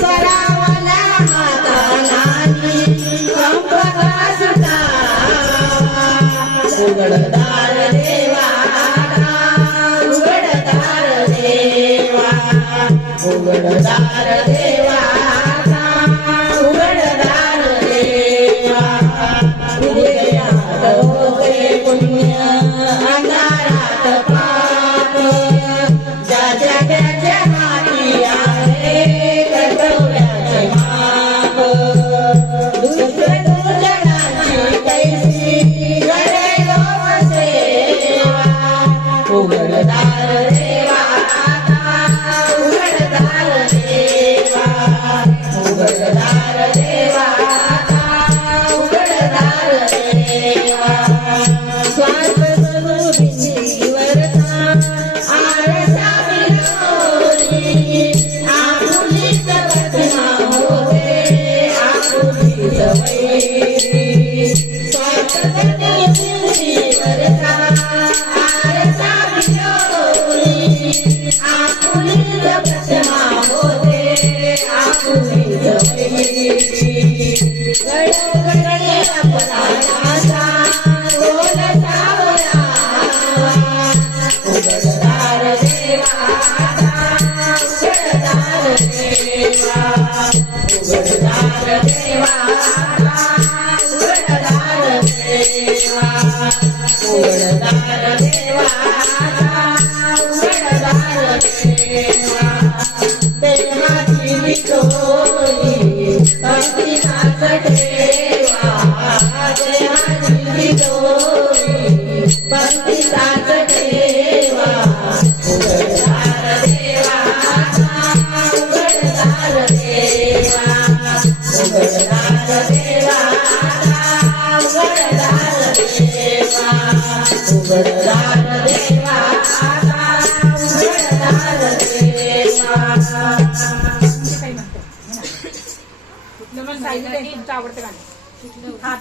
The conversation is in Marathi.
सरावला हातालानी संपदा सुटा उघडदार देवा उघडदार देवा उघडदार देवा उघडदार देवा उदयात होते पुण्य अंधारात पाप ज्याच्या त्याच्या हाती आहे कर्तव्याचे माप दुसरे दुर्जनाची कैसी करे लोक सेवा उघडदार देवा उघडदार देवा उघडदार देवा उघडदार देवा स्वार्थ भिंतीवरचा आरसा मिळवली आपुलीच प्रतिमा होते आपुलीच वैरी स्वार्थ भिंतीवरचा आरसा मिळवली आपुलीच प्रतिमा होते आपुलीच वैरी गडगडे अपराधाचा बोल सावरा उघडदार देवा उघडदार देवा उघडदार देवा उघडदार देवा उघडदार देवा उघडदार देवा देवाची विठोरी भक्तीनाच ठेवा देवाची विठोरी भक्तीनाच ठेवा उघडदार देवा उघडदार देवा उघडदार देवा उघडदार देवा उघडदार देवा उघडदार देवा आवडतं गाणं